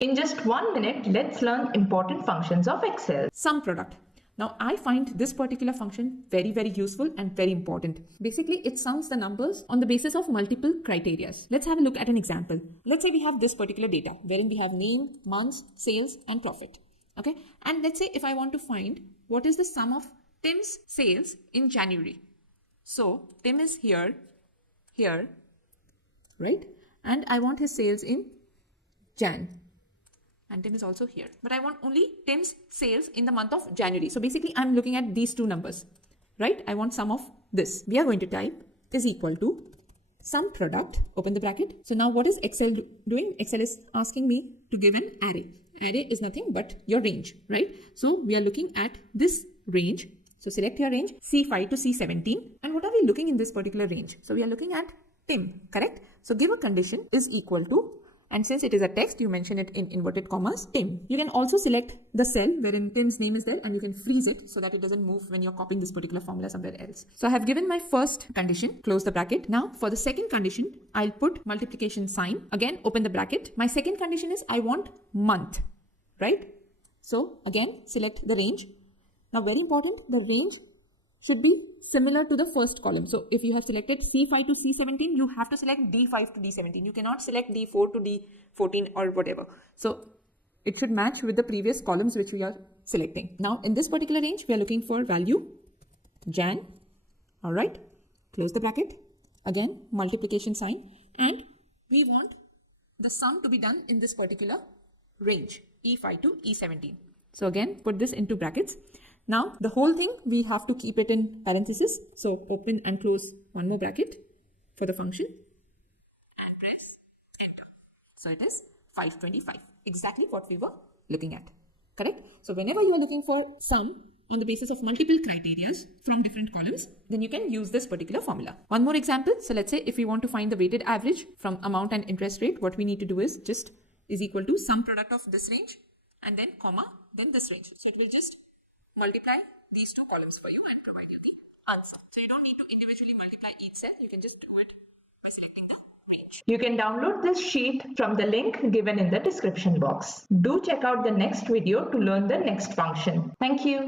In just 1 minute, let's learn important functions of Excel. Sum product. Now I find this particular function very useful and very important. Basically, it sums the numbers on the basis of multiple criteria. Let's have a look at an example. Let's say we have this particular data wherein we have name, months, sales and profit. Okay. And let's say if I want to find what is the sum of Tim's sales in January. So Tim is here, right? And I want his sales in Jan. And Tim is also here. But I want only Tim's sales in the month of January. So basically, I'm looking at these two numbers, right? I want sum of this. We are going to type is equal to sum product, open the bracket. So now what is Excel doing? Excel is asking me to give an array. Array is nothing but your range, right? So we are looking at this range. So select your range C5 to C17. And what are we looking in this particular range? So we are looking at Tim, correct? So give a condition is equal to, and since it is a text, you mention it in inverted commas, Tim. You can also select the cell wherein Tim's name is there and you can freeze it so that it doesn't move when you're copying this particular formula somewhere else. So I have given my first condition, close the bracket. Now for the second condition, I'll put multiplication sign. Again, open the bracket. My second condition is I want month, right? So again, select the range. Now very important, the range should be similar to the first column. So if you have selected C5 to C17, you have to select D5 to D17. You cannot select D4 to D14 or whatever. So it should match with the previous columns which we are selecting. Now in this particular range, we are looking for value Jan. All right, close the bracket. Again, multiplication sign. And we want the sum to be done in this particular range, E5 to E17. So again, put this into brackets. Now, the whole thing, we have to keep it in parentheses. So, open and close one more bracket for the function and press enter. So, it is 525, exactly what we were looking at, correct? So, whenever you are looking for sum on the basis of multiple criteria from different columns, then you can use this particular formula. One more example. So, let's say if we want to find the weighted average from amount and interest rate, what we need to do is just is equal to sum product of this range and then comma, then this range. So, it will just multiply these two columns for you and provide you the answer. So you don't need to individually multiply each cell. You can just do it by selecting the range. You can download this sheet from the link given in the description box. Do check out the next video to learn the next function. Thank you.